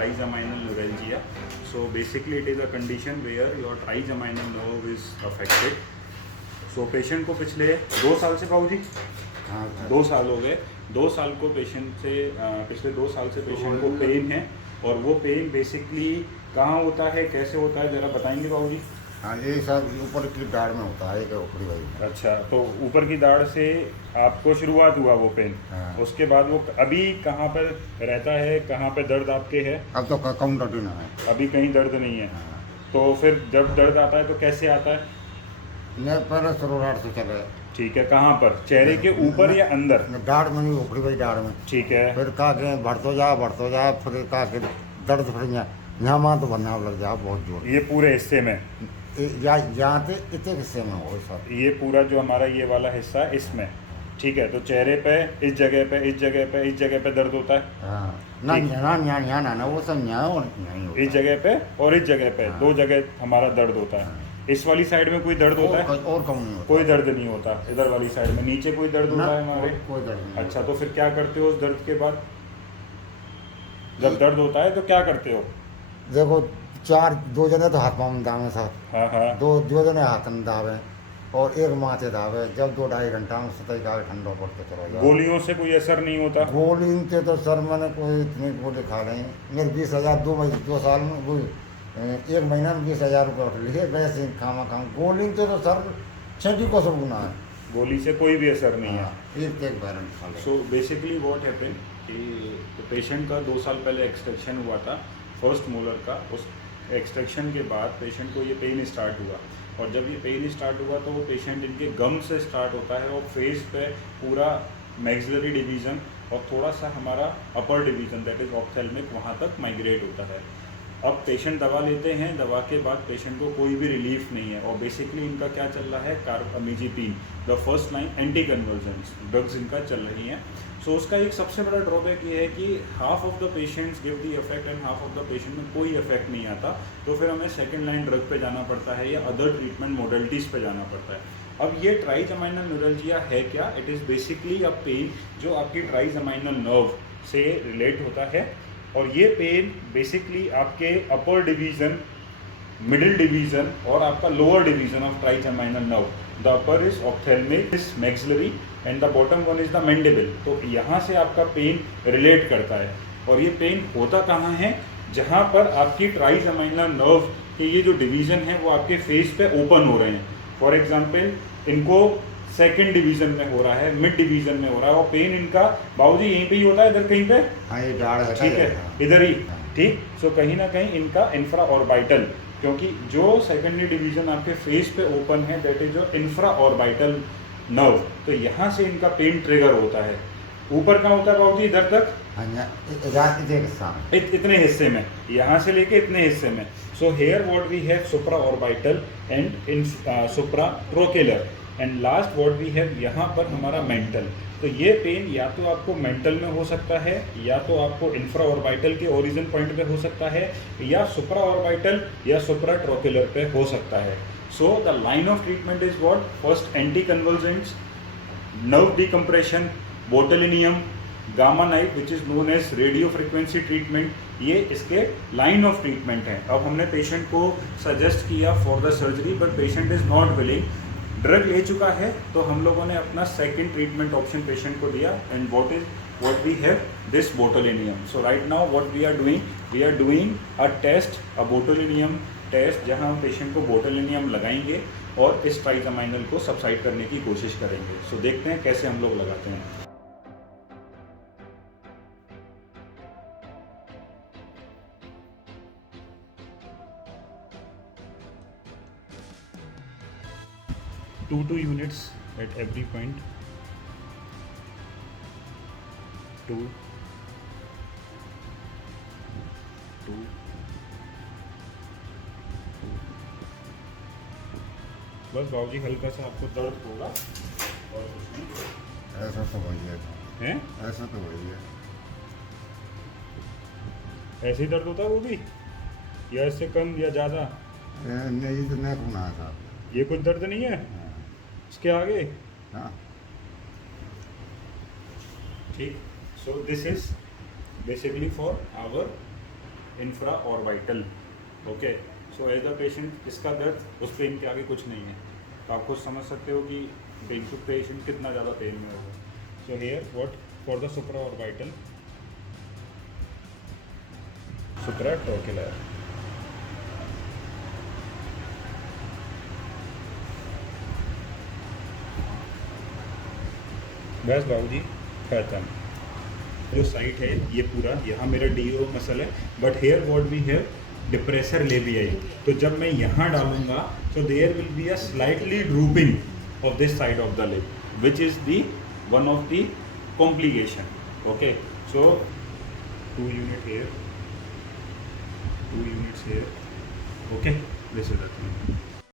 trigeminal neuralgia. So basically it is a condition where your trigeminal nerve is affected. So patient को पिछले 2 साल से बाबू जी, हाँ 2 साल हो गए, 2 साल को पेशेंट से पिछले 2 साल से पेशेंट को पेन है। और वो पेन बेसिकली कहाँ होता है, कैसे होता है, ज़रा बताएंगे बाबू जी? हाँ, ये सब ऊपर की दाढ़ में होता है, एक ऊपरी वाली। अच्छा, तो ऊपर की दाढ़ से आपको शुरुआत हुआ वो पेन, हाँ। उसके बाद वो अभी कहाँ पर रहता है, कहाँ पे दर्द आपके है? अब तो काउंटर ना है। अभी कहीं दर्द नहीं है। हाँ। तो फिर जब दर्द आता है तो कैसे आता है? नहीं, पहले सरोराट से चले। ठीक है, कहाँ पर, चेहरे के ऊपर या अंदर? दाढ़ में नहीं, ऊपरी वाली दाढ़ में। ठीक है, फिर कहा के बढ़ते जा, फिर कहा के दर्द फिर यहाँ तो बनना लग जा बहुत जोर। ये पूरे हिस्से में, यहाँ से इतने हिस्से में हो सब। ये पूरा जो हमारा ये वाला हिस्सा है इसमें, ठीक है। तो चेहरे पे इस जगह पे, इस जगह पे, इस जगह पे दर्द होता है? हाँ, ना ना वो सब यहाँ और नहीं होता। इस जगह पे और इस जगह पे, हाँ। 2 जगह हमारा दर्द होता है। हाँ। इस वाली साइड में कोई दर्द होता है? और कम नहीं होता। कोई दर्द नहीं होता इधर वाली साइड में। नीचे कोई दर्द होता है हमारे? कोई दर्द नहीं। अच्छा, तो फिर क्या करते हो उस दर्द के बाद? जब दर्द होता है तो क्या करते हो? देखो, 2 जने तो हाथ पाँव में दावे साथ। हाँ हाँ, 2 जने हाथ में दावे और एक माथे दावे। जब 2-2.5 घंटा में सतही का ठंडा पड़ते चलो जाओ। गोलियों से कोई असर नहीं होता? गोली से तो सर मैंने कोई इतनी गोली खा रही मेरे 20,000 2 साल में कोई 1 महीना में 20,000 रुपये लिए वैसे खामा खाम। गोली से तो सर 6 को सब गुना है। गोली से कोई भी असर नहीं है। हाँ, एक बार खा ले। सो बेसिकली व्हाट हैपन कि पेशेंट का 2 साल पहले एक्सट्रैक्शन हुआ था फर्स्ट मोलर का। उस एक्सट्रैक्शन के बाद पेशेंट को ये पेन स्टार्ट हुआ, और जब ये पेन स्टार्ट हुआ तो वो पेशेंट इनके गम से स्टार्ट होता है और फेस पे पूरा मैक्सिलरी डिवीज़न और थोड़ा सा हमारा अपर डिवीज़न दैट इज़ ऑप्थेल्मिक वहाँ तक माइग्रेट होता है। अब पेशेंट दवा लेते हैं, दवा के बाद पेशेंट को कोई भी रिलीफ नहीं है, और बेसिकली इनका क्या चल रहा है, carbamazepine the first line anti convulsants drugs इनका चल रही हैं। सो उसका एक सबसे बड़ा ड्रॉबैक ये है कि half of the patients give the effect and half of the patient में कोई इफेक्ट नहीं आता। तो फिर हमें सेकंड लाइन ड्रग पे जाना पड़ता है या अदर ट्रीटमेंट मोडलिटीज़ पे जाना पड़ता है। अब ये ट्राइजेमाइनल न्यूरल्जिया है क्या? It is basically a pain जो आपकी ट्राइजेमाइनल नर्व से रिलेट होता है, और ये पेन बेसिकली आपके अपर डिवीज़न, मिडिल डिवीज़न और आपका lower division of trigeminal nerve, the upper is ophthalmic, is maxillary and the bottom one is the mandible. तो यहाँ से आपका पेन रिलेट करता है। और ये पेन होता कहाँ है? जहाँ पर आपकी ट्राइजेमाइनल नर्व के ये जो डिवीज़न है वो आपके फेस पे ओपन हो रहे हैं। फॉर एग्जाम्पल इनको सेकंड डिवीज़न में हो रहा है, मिड डिवीज़न में हो रहा है, और पेन इनका बाबूजी यहीं पे ही होता है, इधर कहीं पे? हाँ, ये दाढ़ है, ठीक है, इधर ही। ठीक, सो कहीं ना कहीं इनका इंफ्रा ऑर्बिटल, क्योंकि जो सेकेंडरी डिवीजन आपके फेस पे ओपन है दैट इज जो इंफ्रा ऑर्बिटल नर्व, तो यहाँ से इनका पेन ट्रिगर होता है। ऊपर कहाँ होता है बाबूजी? इधर तक, इतने हिस्से में, यहाँ से लेके इतने हिस्से में। So here what we have supra orbital and in supra trochlear, and last what we have यहाँ पर हमारा मेंटल। तो ये पेन या तो आपको मेंटल में हो सकता है, या तो आपको इंफ्रा ऑर्बिटल के ओरिजिन पॉइंट पे हो सकता है, या सुप्रा ऑर्बिटल या सुप्रा ट्रोकेलर पे हो सकता है। So the line of treatment is what? First anti convulsants, nerve decompression, botulinum, gamma knife which is known as radio frequency treatment, ये इसके लाइन ऑफ ट्रीटमेंट है। अब हमने पेशेंट को सजेस्ट किया for the surgery, but patient is not willing, drug ले चुका है, तो हम लोगों ने अपना सेकंड ट्रीटमेंट ऑप्शन पेशेंट को दिया, and what we have this botulinum. So right now what we are doing a test, a botulinum test, जहां हम पेशेंट को बोटुलिनियम लगाएंगे और इस ट्राइजेमाइनल को सबसाइड करने की कोशिश करेंगे। सो देखते हैं कैसे हम लोग लगाते हैं। two units at every point. 2 बस बाबूजी हल्का सा आपको दर्द होगा और कुछ नहीं। ऐसा तो वही है, ऐसा तो वही है। ऐसे ही दर्द होता है वो भी, या इससे कम या ज़्यादा? नहीं तो नहीं होना है साहब, ये कुछ दर्द नहीं है इसके आगे? हाँ। ठीक, so this is basically for our infraorbital. Okay, so as a patient इसका दर्द उस पेन के आगे कुछ नहीं है, तो आप खुद समझ सकते हो कि पेशेंट कितना ज़्यादा पेन में होगा। सो here what for the supra orbital supratrochlear। बस बाबू जी खत्म। जो साइट है ये पूरा यहाँ मेरा डीओ मसल है, but here what we have depressor labii. तो जब मैं यहाँ डालूंगा तो there will be a slightly drooping of this side of the lip which is the one of the complication. Okay, so 2 unit here, 2 units here। Okay, this is the thing।